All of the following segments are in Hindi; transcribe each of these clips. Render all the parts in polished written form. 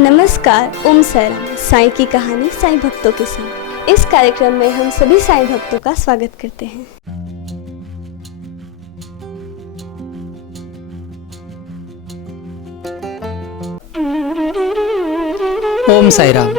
नमस्कार, ओम साईराम। साईं की कहानी साईं भक्तों के संग। इस कार्यक्रम में हम सभी साईं भक्तों का स्वागत करते हैं। ओम साईराम।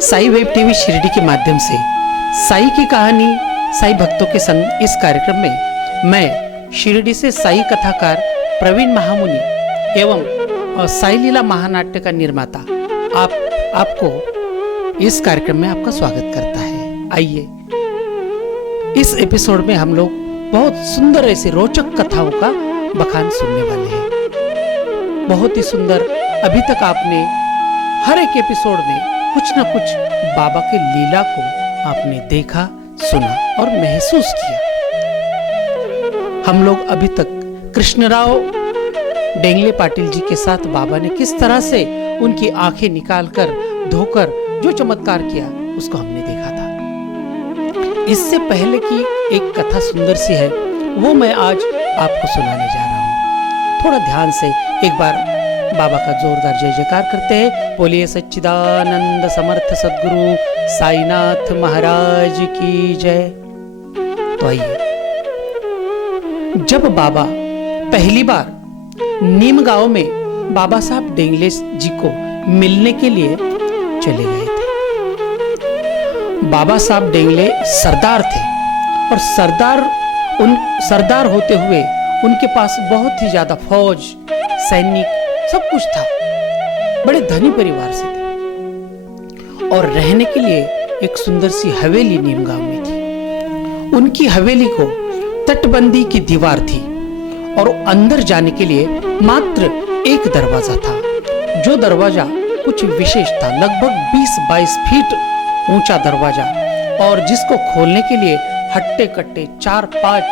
साई वेब टीवी शिरडी के माध्यम से साई की कहानी साई भक्तों के संग इस कार्यक्रम में मैं शिरडी से साई कथाकार प्रवीण महामुनि एवं साई लीला महानाट्य का निर्माता आपको इस कार्यक्रम में आपका स्वागत करता है। आइए इस एपिसोड में हम लोग बहुत सुंदर ऐसी रोचक कथाओं का बखान सुनने वाले हैं। बहुत ही सुंदर। अभी तक आपने हर एक एपिसोड में कुछ न कुछ बाबा के लीला को आपने देखा, सुना और महसूस किया। हम लोग अभी तक कृष्णराव डेंगले पाटिल जी के साथ बाबा ने किस तरह से उनकी आंखें निकालकर धोकर जो चमत्कार किया उसको हमने देखा था। इससे पहले की एक कथा सुंदर सी है, वो मैं आज आपको सुनाने जा रहा हूँ। थोड़ा ध्यान से एक बार बाबा का जोरदार जय जयकार करते हैं। बोलिए सच्चिदानंद समर्थ सद्गुरु साईनाथ महाराज की जय। तो आइए, जब बाबा पहली बार नीम गांव में बाबा साहब डेंगले जी को मिलने के लिए चले गए थे। बाबा साहब डेंगले सरदार थे और सरदार होते हुए उनके पास बहुत ही ज्यादा फौज, सैनिक सब कुछ था। बड़े धनी परिवार से थे और रहने के लिए एक सुंदर सी हवेली नीम गांव में थी। उनकी हवेली को तटबंदी की दीवार थी और अंदर जाने के लिए मात्र एक दरवाजा था। जो दरवाजा कुछ विशेष था, लगभग 20-22 फीट ऊंचा दरवाजा, और जिसको खोलने के लिए हट्टे कट्टे 4-5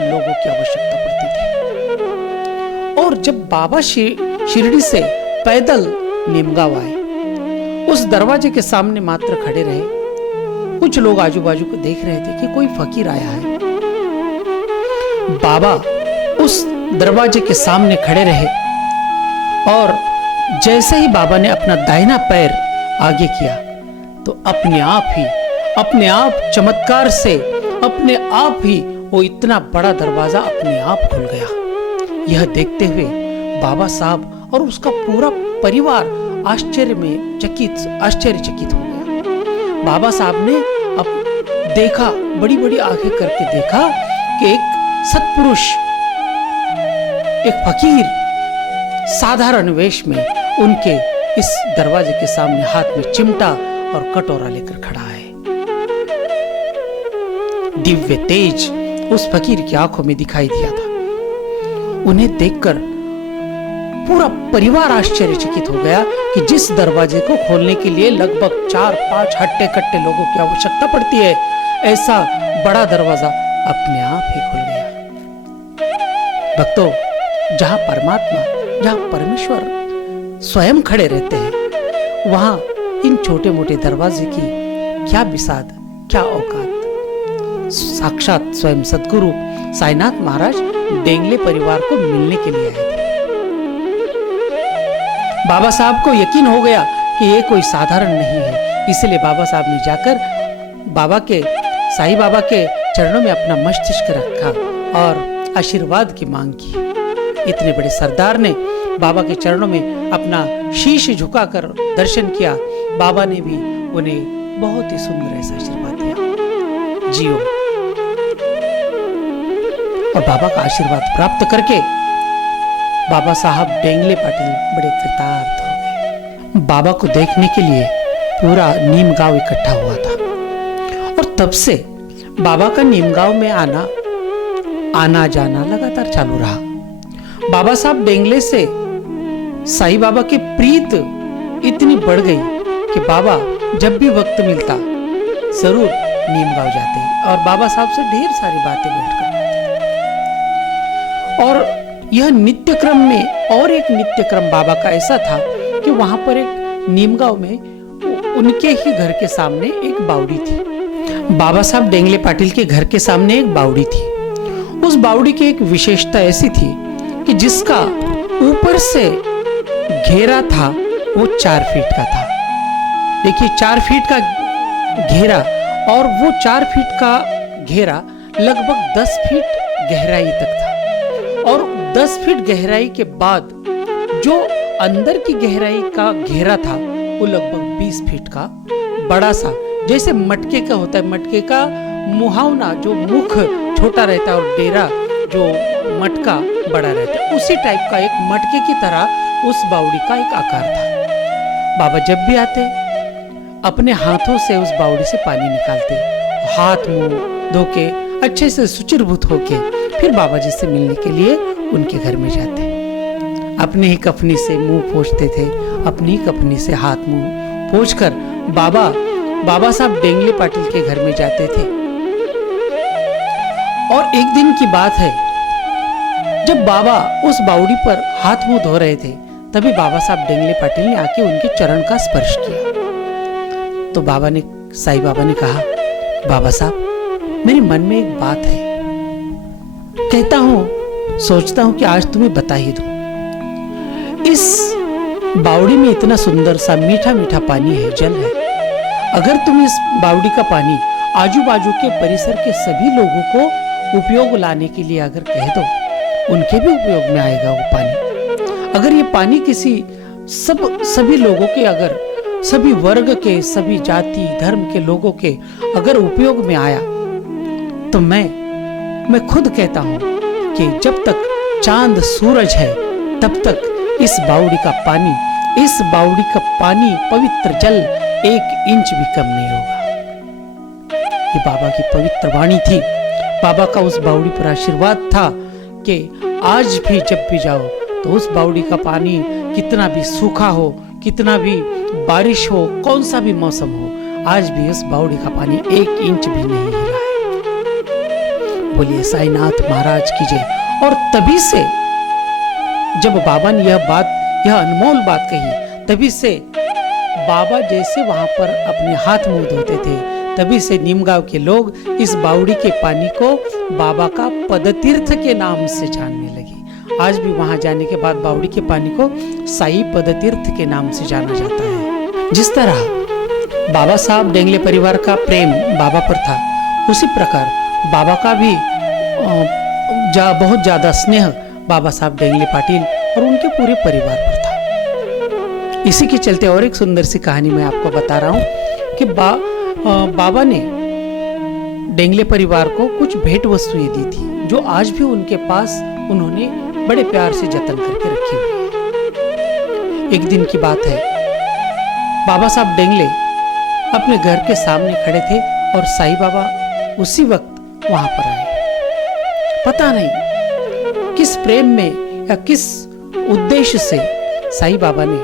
लोगों की आवश्यकता पड़ती थी। और जब बाबा शिरडी से पैदल नीमगांव आए, उस दरवाजे के सामने मात्र खड़े रहे। कुछ लोग आजू बाजू को देख रहे थे कि कोई फकीर आया है। बाबा उस दरवाजे के सामने खड़े रहे और जैसे ही बाबा ने अपना दाहिना पैर आगे किया तो अपने आप चमत्कार से अपने आप ही वो इतना बड़ा दरवाजा अपने आप खुल गया। यह देखते हुए बाबा साहब और उसका पूरा परिवार आश्चर्यचकित हो गया। बाबा साहब ने अब देखा, बड़ी बड़ी आंखें करके देखा कि एक सत्पुरुष, एक फकीर साधारण वेश में उनके इस दरवाजे के सामने हाथ में चिमटा और कटोरा लेकर खड़ा है। दिव्य तेज उस फकीर की आंखों में दिखाई दिया था। उन्हें देखकर पूरा परिवार आश्चर्यचकित हो गया कि जिस दरवाजे को खोलने के लिए लगभग 4-5 हट्टे कट्टे लोगों की आवश्यकता पड़ती है, ऐसा बड़ा दरवाजा अपने आप ही खुल गया। भक्तों, जहां परमात्मा, जहां परमेश्वर स्वयं खड़े रहते हैं, वहां इन छोटे मोटे दरवाजे की क्या बिसात, क्या औकात। साक्षात स्वयं सद्गुरु साईनाथ महाराज डेंगले परिवार को मिलने के लिए आए थे। बाबा साहब को यकीन हो गया कि ये कोई साधारण नहीं है, इसलिए बाबा साहब ने जाकर साईं बाबा के चरणों में अपना मस्तिष्क रखा और आशीर्वाद की मांग की। इतने बड़े सरदार ने बाबा के चरणों में अपना शीश झुकाकर दर्शन किया। बाबा ने भी उन्हें बहुत ही सुंदर ऐसा आशीर्वाद दिया, जियो। और बाबा का आशीर्वाद प्राप्त करके बाबा साहब डेंगले पाटिल बड़े कृतार्थ हो गए। बाबा को देखने के लिए पूरा नीम गांव इकट्ठा हुआ था और तब से बाबा का नीम गांव में आना जाना लगातार चालू रहा। बाबा साहब डेंगले से साईं बाबा की प्रीत इतनी बढ़ गई कि बाबा जब भी वक्त मिलता जरूर नीम गांव जाते और बाबा साहब से ढेर सारी बातें बैठकर करते। और यह नित्य क्रम में और एक नित्य क्रम बाबा का ऐसा था कि वहां पर एक नीम गांव में उनके ही घर के सामने एक बावड़ी थी। बाबा साहब डेंगले पाटिल के घर के सामने एक बावड़ी थी। उस बावड़ी की एक विशेषता ऐसी थी कि जिसका ऊपर से घेरा था वो 4 फीट का था। देखिए 4 फीट का घेरा, और वो 4 फीट का घेरा लगभग 10 फीट गहराई तक था, और 10 फीट गहराई के बाद जो अंदर की गहराई का घेरा था वो लगभग 20 फीट का बड़ा सा, जैसे मटके का होता है, मटके का मुहावना जो मुख छोटा रहता है और डेरा जो मटका बड़ा रहता है, उसी टाइप का एक मटके की तरह उस बावड़ी का एक आकार था। बाबा जब भी आते अपने हाथों से उस बावड़ी से पानी निकालते, हाथ मुंह धो के अच्छे से सुचिरभूत होके फिर बाबा जी से मिलने के लिए उनके घर में जाते। अपने ही कफनी से मुंह पोंछते थे, अपनी ही कफनी से हाथ मुंह पोंछकर बाबा साहब डेंगले पाटिल के घर में जाते थे। और एक दिन की बात है, जब बाबा उस बावड़ी पर हाथ मुंह धो रहे थे, तभी बाबा साहब डेंगले पाटिल ने आके उनके चरण का स्पर्श किया। तो साईं बाबा ने कहा, बाबा साहब मेरे मन में एक बात है, कहता हूं सोचता हूं कि आज तुम्हें बता ही दूं। इस बावड़ी में इतना सुंदर सा मीठा मीठा पानी है, जल है। अगर तुम इस बावड़ी का पानी आजू बाजू के परिसर के सभी लोगों को उपयोग लाने के लिए अगर कह दो, उनके भी उपयोग में आएगा वो पानी। अगर ये पानी किसी सभी लोगों के, अगर सभी वर्ग के, सभी जाति धर्म के लोगों के अगर उपयोग में आया, तो मैं खुद कहता हूं कि जब तक चांद सूरज है तब तक इस बावड़ी का पानी पवित्र जल 1 इंच भी कम नहीं होगा। ये बाबा की पवित्र वाणी थी। बाबा का उस बावड़ी पर आशीर्वाद था कि आज भी जब भी जाओ तो उस बावड़ी का पानी कितना भी सूखा हो, कितना भी बारिश हो, कौन सा भी मौसम हो, आज भी उस बावड़ी का पानी 1 इंच भी नहीं हिला है। बोलिए साईनाथ महाराज की जय। और तभी से जब बाबा ने यह अनमोल बात कही, तभी से बाबा जैसे वहां पर अपने हाथ मुंह धोते थे, तभी से नीमगांव के लोग इस बावड़ी के पानी को बाबा का पदतीर्थ के नाम से जानने लगे। आज भी वहां जाने के बाद बावड़ी के पानी को साई पदतीर्थ के नाम से जाना जाता है। जिस तरह बाबा साहब डेंगले परिवार का प्रेम बाबा पर था, उसी प्रकार बाबा का भी बहुत ज्यादा स्नेह बाबा साहब डेंगले पाटिल और उनके पूरे परिवार पर था। इसी के चलते और एक सुंदर सी कहानी मैं आपको बता रहा हूं कि बाबा ने डेंगले परिवार को कुछ भेंट वस्तुएं दी थी, जो आज भी उनके पास उन्होंने बड़े प्यार से जतन करके रखी हुई है। एक दिन की बात है, बाबा साहब डेंगले अपने घर के सामने खड़े थे और साईं बाबा उसी वक्त वहां पर आए। पता नहीं किस प्रेम में या किस उद्देश्य से साईं बाबा ने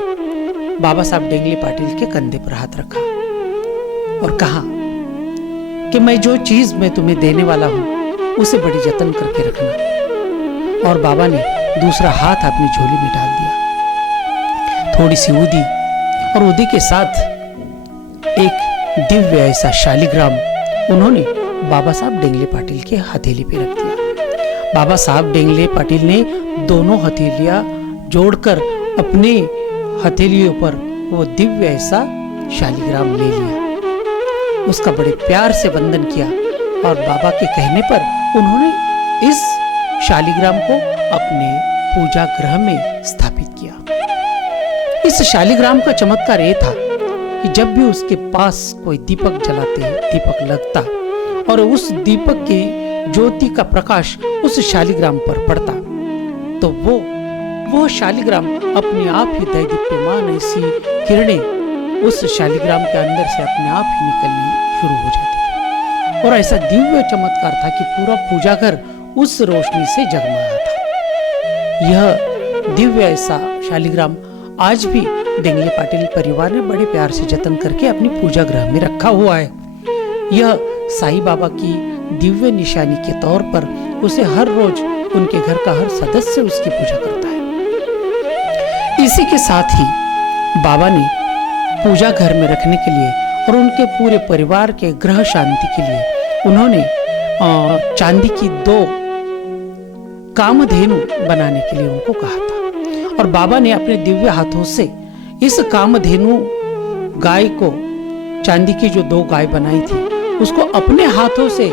बाबा साहब डेंगले पाटिल के कंधे पर हाथ रखा और कहा कि मैं जो चीज मैं तुम्हें देने वाला हूं उसे बड़ी जतन करके रखना। और बाबा ने दूसरा हाथ अपनी झोली में डाल दिया, थोड़ी सी ऊदी, और ऊदी के साथ एक दिव्य ऐसा शालिग्राम उन्होंने बाबा साहब डेंगले पाटिल के हथेली पे रख दिया। बाबा साहब डेंगले पाटिल ने दोनों हथेलियां जोड़कर अपने हथेलियों पर वो दिव्य ऐसा शालिग्राम ले लिया, उसका बड़े प्यार से वंदन किया और बाबा के कहने पर उन्होंने इस शालिग्राम को अपने पूजा गृह में स्थापित किया। इस शालिग्राम का चमत्कार ये था कि जब भी उसके पास कोई दीपक जलाते, दीपक लगता और उस दीपक की ज्योति का प्रकाश उस शालिग्राम पर पड़ता, तो वो शालिग्राम अपने आप ही दैदीप्यमान ऐसी किरणें उस शालिग्राम के अंदर से अपने आप ही निकलनी शुरू हो जाती थी। और ऐसा दिव्य चमत्कार था कि पूरा पूजा घर उस रोशनी से जगमगा था। यह दिव्य ऐसा शालिग्राम आज भी डेंगले पाटिल परिवार ने बड़े प्यार से जतन करके अपनी पूजा गृह में रखा हुआ है। यह साईं बाबा की दिव्य निशानी के तौर पर उसे हर रोज उनके घर का हर सदस्य उसकी पूजा करता है। इसी के साथ ही बाबा ने पूजा घर में रखने के लिए और उनके पूरे परिवार के ग्रह शांति के लिए उन्होंने चांदी की 2 कामधेनु बनाने के लिए उनको कहा था। और बाबा ने अपने दिव्य हाथों से इस कामधेनु गाय को, चांदी की जो 2 गाय बनाई थी, उसको अपने हाथों से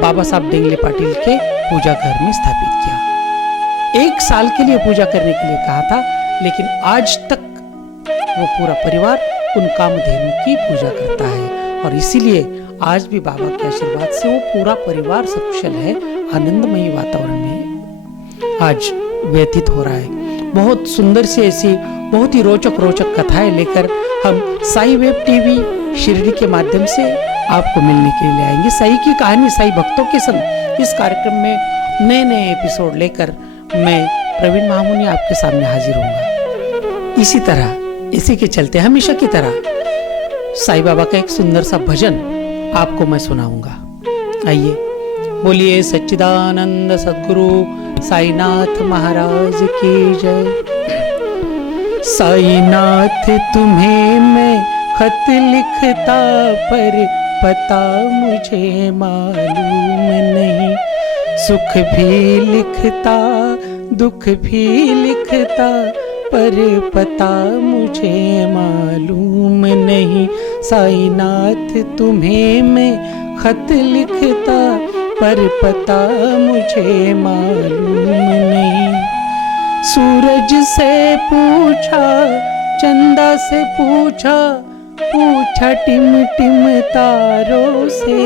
बाबा साहब डेंगले पाटिल के पूजा घर में स्थापित किया। 1 साल के लिए पूजा करने के लिए कहा था, लेकिन आज तक वो पूरा परिवार उन कामधेनु की पूजा करता है और इसीलिए आज भी बाबा के आशीर्वाद से वो पूरा परिवार सकुशल है, आनंदमयी वातावरण में आज व्यतीत हो रहा है। बहुत सुंदर सी ऐसी बहुत ही रोचक कथाएं लेकर हम साई वेब टीवी शिरडी के माध्यम से आपको मिलने के लिए आएंगे। साई की कहानी साई भक्तों के संग इस कार्यक्रम में नए एपिसोड लेकर मैं प्रवीण महामुनि आपके सामने हाजिर होऊंगा। इसी तरह, इसी के चलते हमेशा की तरह साई बाबा का एक सुंदर सा भजन आपको मैं सुनाऊंगा। आइए, बोलिए सच्चिदानंद सद्गुरु साईनाथ महाराज की जय। साईनाथ तुम्हें मैं खत लिखता, पर पता मुझे मालूम नहीं। सुख भी लिखता, दुख भी लिखता, पर पता मुझे मालूम नहीं। साईनाथ तुम्हें मैं खत लिखता, पर पता मुझे मालूम नहीं। सूरज से पूछा, चंदा से पूछा, पूछा टिम टिम तारों से।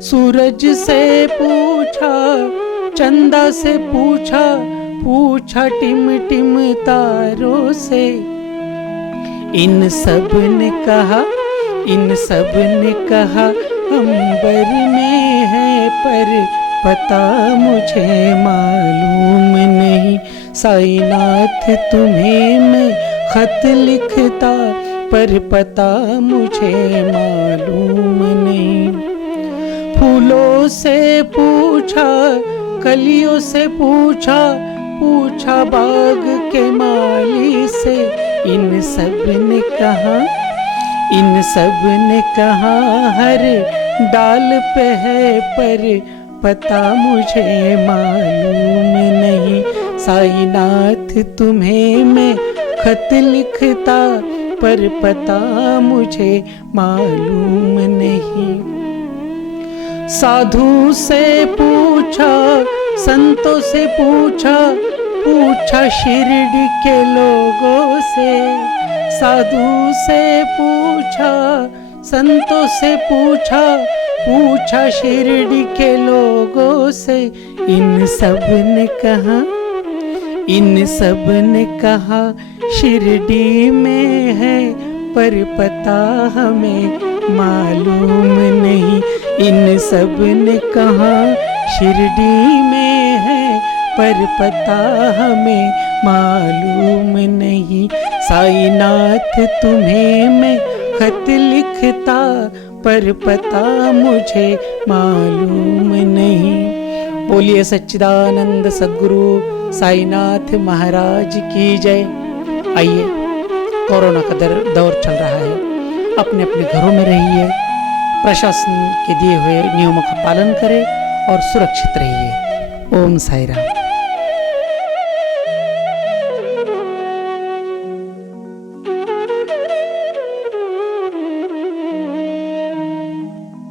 सूरज से पूछा, चंदा से पूछा, पूछा टिम टिम तारों से। इन सब ने कहा, इन सब ने कहा, अंबर में है, पर पता मुझे मालूम नहीं। साईनाथ तुम्हें मैं खत लिखता, पर पता मुझे मालूम नहीं। फूलों से पूछा, कलियों से पूछा, पूछा बाग के माली से। इन सब ने कहा, इन सब ने कहा, हर डाल पे है, पर पता मुझे मालूम नहीं। साईनाथ तुम्हें मैं खत लिखता, पर पता मुझे मालूम नहीं। साधु से पूछा, संतों से पूछा, पूछा शिरडी के लोगों से। साधु से पूछा, संतों से पूछा, पूछा शिरडी के लोगों से। इन सब ने कहा, इन सब ने कहा, शिरडी में है, पर पता हमें मालूम नहीं। इन सब ने कहा, शिरडी में है, पर पता हमें मालूम नहीं। साईनाथ तुम्हें मैं खत लिखता, पर पता मुझे मालूम नहीं। बोलिए सच्चिदानंद सद्गुरु साईनाथ महाराज की जय। आइए, कोरोना का दौर चल रहा है, अपने अपने घरों में रहिए, प्रशासन के दिए हुए नियमों का पालन करें और सुरक्षित रहिए। ओम साई राम।